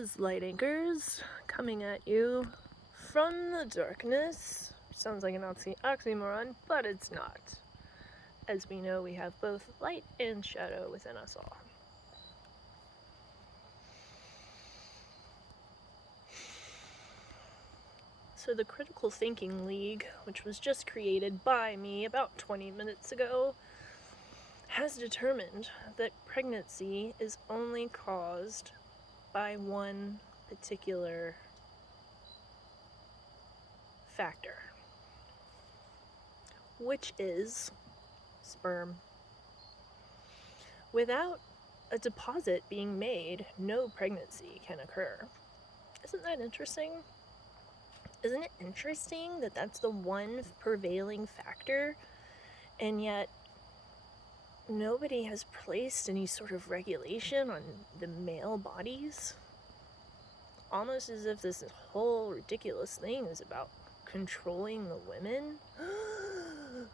is Light Anchors, coming at you from the darkness. Sounds like an oxymoron, but it's not. As we know, we have both light and shadow within us all. So the Critical Thinking League, which was just created by me about 20 minutes ago, has determined that pregnancy is only caused by one particular factor, which is sperm. Without a deposit being made, no pregnancy can occur. Isn't that interesting? Isn't it interesting that that's the one prevailing factor, and yet nobody has placed any sort of regulation on the male bodies? Almost as if this whole ridiculous thing is about controlling the women. Oh no.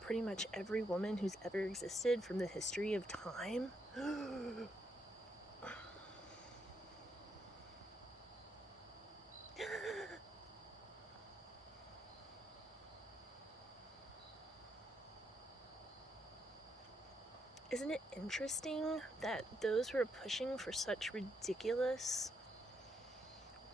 Pretty much every woman who's ever existed from the history of time. Isn't it interesting that those who are pushing for such ridiculous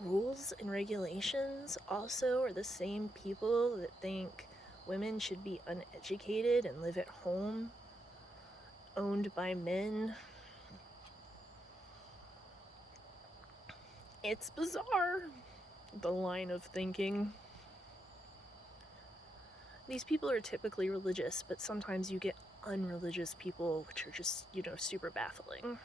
rules and regulations also are the same people that think women should be uneducated and live at home, owned by men? It's bizarre, the line of thinking. These people are typically religious, but sometimes you get unreligious people, which are just, super baffling.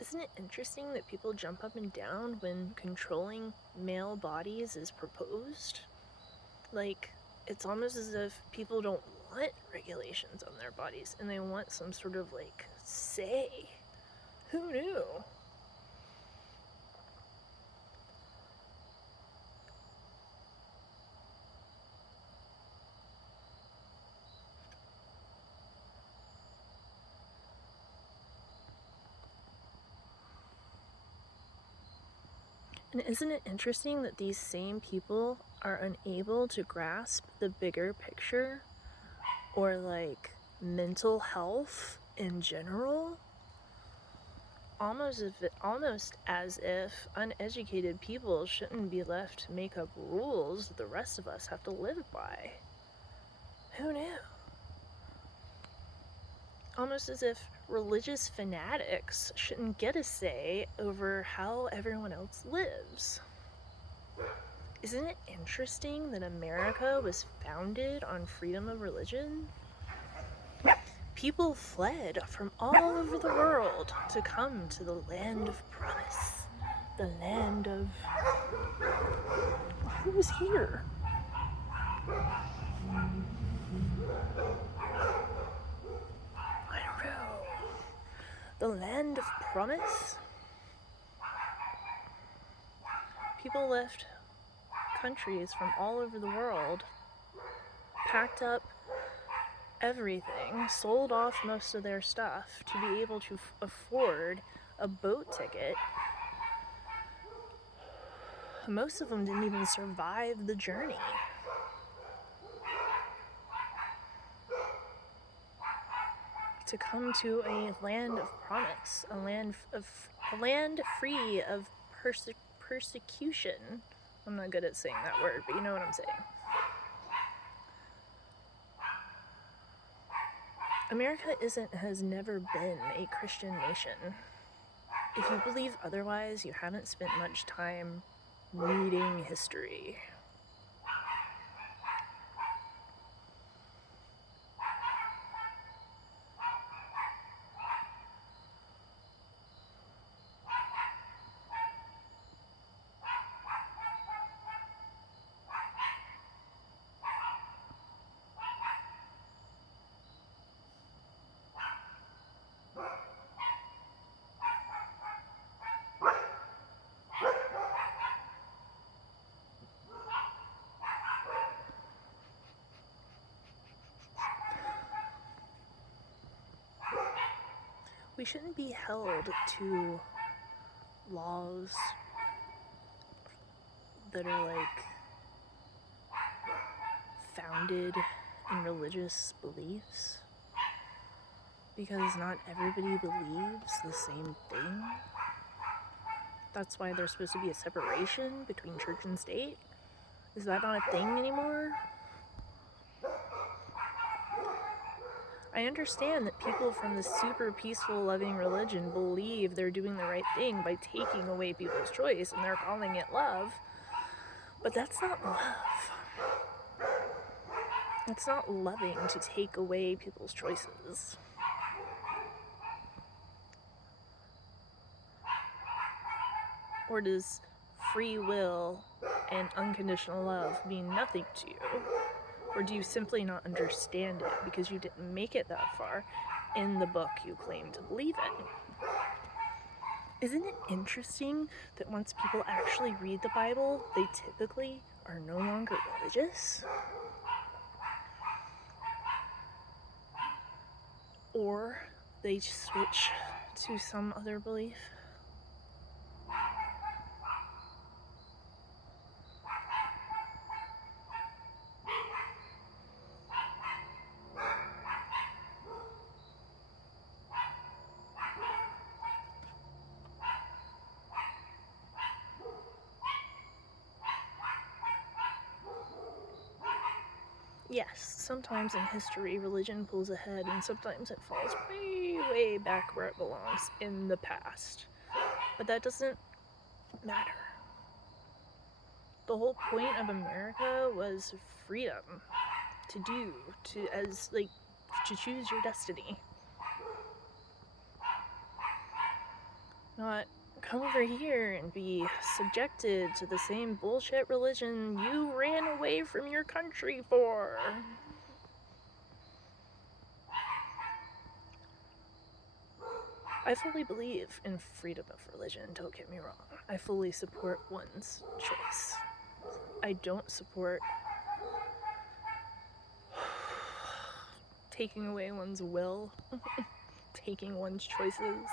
Isn't it interesting that people jump up and down when controlling male bodies is proposed? Like, it's almost as if people don't want regulations on their bodies and they want some sort of, say. Who knew? And isn't it interesting that these same people are unable to grasp the bigger picture, or mental health in general? Almost as if uneducated people shouldn't be left to make up rules that the rest of us have to live by. Who knew? Almost as if religious fanatics shouldn't get a say over how everyone else lives. Isn't it interesting that America was founded on freedom of religion? People fled from all over the world to come to the land of promise. The land of... Who was here? I don't know. The land of promise? People left countries from all over the world, packed up everything, sold off most of their stuff to be able to afford a boat ticket. Most of them didn't even survive the journey. To come to a land of promise, a land free of persecution. I'm not good at saying that word, but you know what I'm saying. America has never been a Christian nation. If you believe otherwise, you haven't spent much time reading history. We shouldn't be held to laws that are like founded in religious beliefs, because not everybody believes the same thing. That's why there's supposed to be a separation between church and state. Is that not a thing anymore? I understand that people from the super peaceful, loving religion believe they're doing the right thing by taking away people's choice, and they're calling it love. But that's not love. It's not loving to take away people's choices. Or does free will and unconditional love mean nothing to you? Or do you simply not understand it because you didn't make it that far in the book you claim to believe in? Isn't it interesting that once people actually read the Bible, they typically are no longer religious? Or they switch to some other belief? Yes, sometimes in history, religion pulls ahead, and sometimes it falls way, way back where it belongs, in the past. But that doesn't matter. The whole point of America was freedom to choose your destiny. Not come over here and be subjected to the same bullshit religion you ran away from your country for. I fully believe in freedom of religion, don't get me wrong. I fully support one's choice. I don't support taking away one's will, taking one's choices.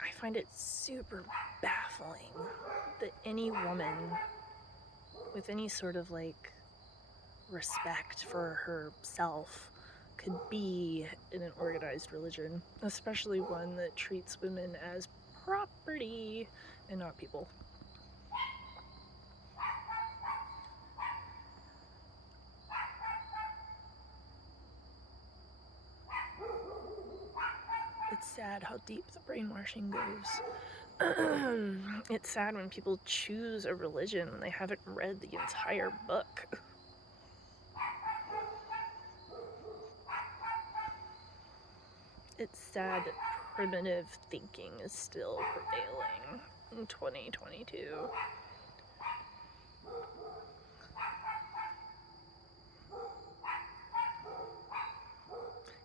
I find it super baffling that any woman with any sort of respect for herself could be in an organized religion, especially one that treats women as property and not people. It's sad how deep the brainwashing goes. It's sad when people choose a religion when they haven't read the entire book. It's sad that primitive thinking is still prevailing in 2022.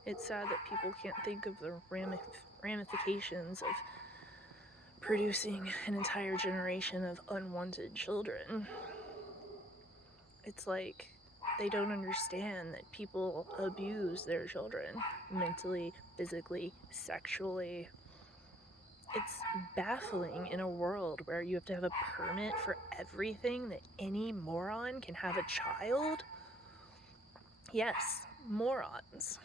It's sad that people can't think of the ramifications of producing an entire generation of unwanted children. It's like they don't understand that people abuse their children mentally, physically, sexually. It's baffling in a world where you have to have a permit for everything that any moron can have a child. Yes, morons.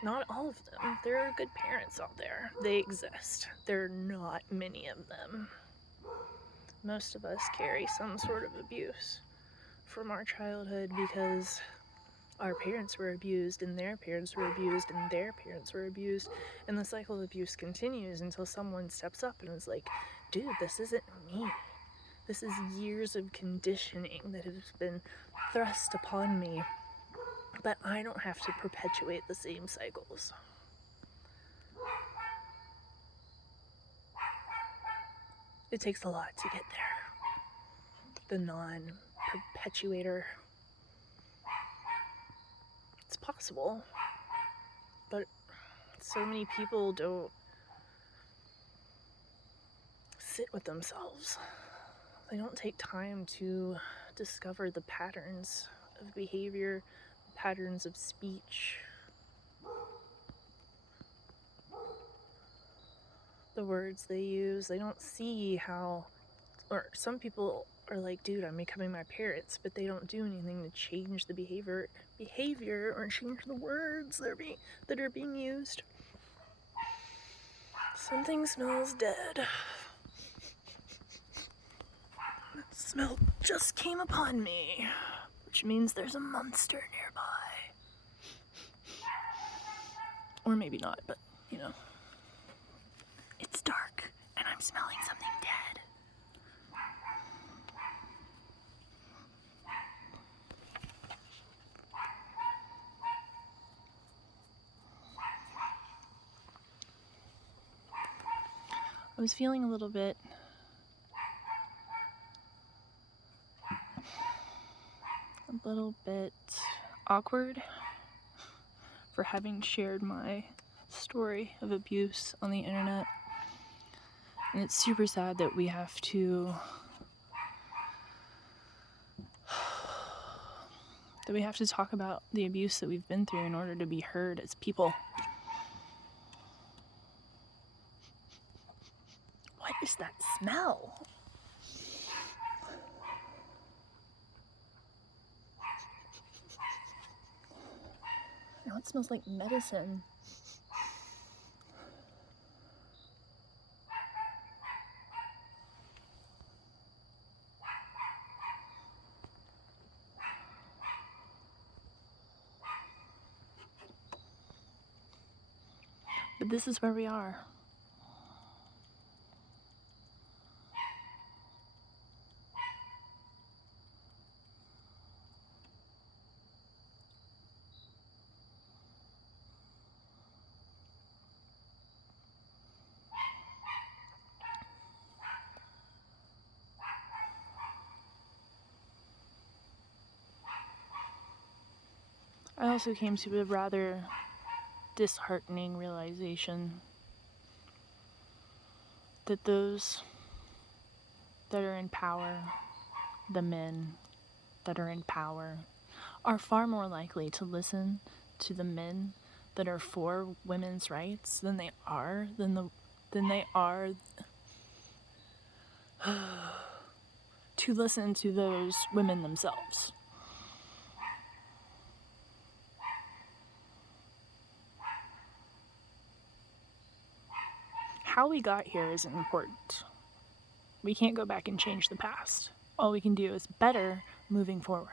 Not all of them. There are good parents out there. They exist. There are not many of them. Most of us carry some sort of abuse from our childhood because our parents were abused, and their parents were abused, and their parents were abused, and the cycle of abuse continues until someone steps up and is like, dude, this isn't me. This is years of conditioning that has been thrust upon me, but I don't have to perpetuate the same cycles. It takes a lot to get there. The non-perpetuator. It's possible, but so many people don't sit with themselves. They don't take time to discover the patterns of behavior, the patterns of speech, the words they use. They don't see how, or some people are like, dude, I'm becoming my parents, but they don't do anything to change the behavior or change the words that are being used. Something smells dead. That smell just came upon me, which means there's a monster nearby. Or maybe not, but you know. It's dark and I'm smelling something dead. I was feeling a little bit awkward for having shared my story of abuse on the internet. And it's super sad that we have to talk about the abuse that we've been through in order to be heard as people. What is that smell? Now it smells like medicine. But this is where we are. I also came to a rather disheartening realization that those that are in power, the men that are in power, are far more likely to listen to the men that are for women's rights than they are to listen to those women themselves. How we got here isn't important. We can't go back and change the past. All we can do is better moving forward.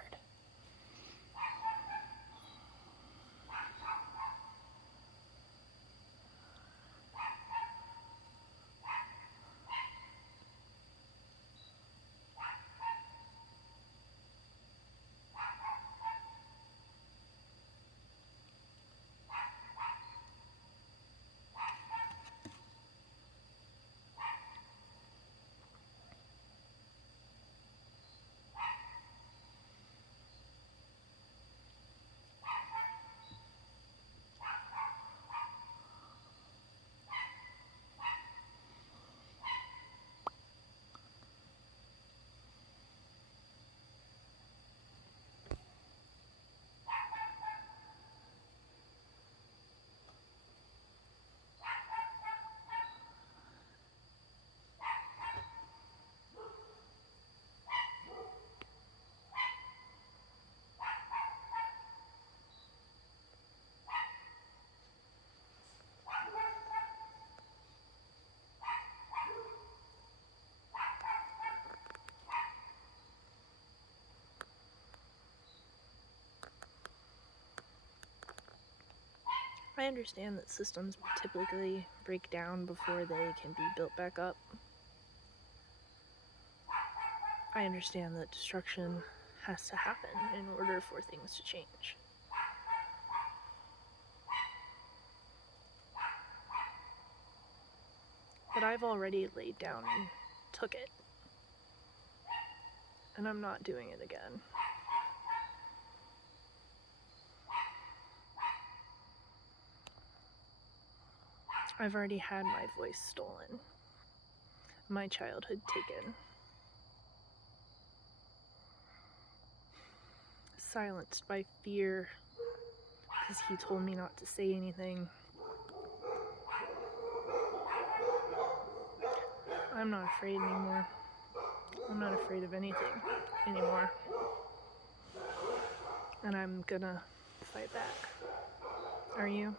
I understand that systems typically break down before they can be built back up. I understand that destruction has to happen in order for things to change. But I've already laid down and took it. And I'm not doing it again. I've already had my voice stolen, my childhood taken, silenced by fear because he told me not to say anything. I'm not afraid anymore. I'm not afraid of anything anymore. And I'm gonna fight back. Are you?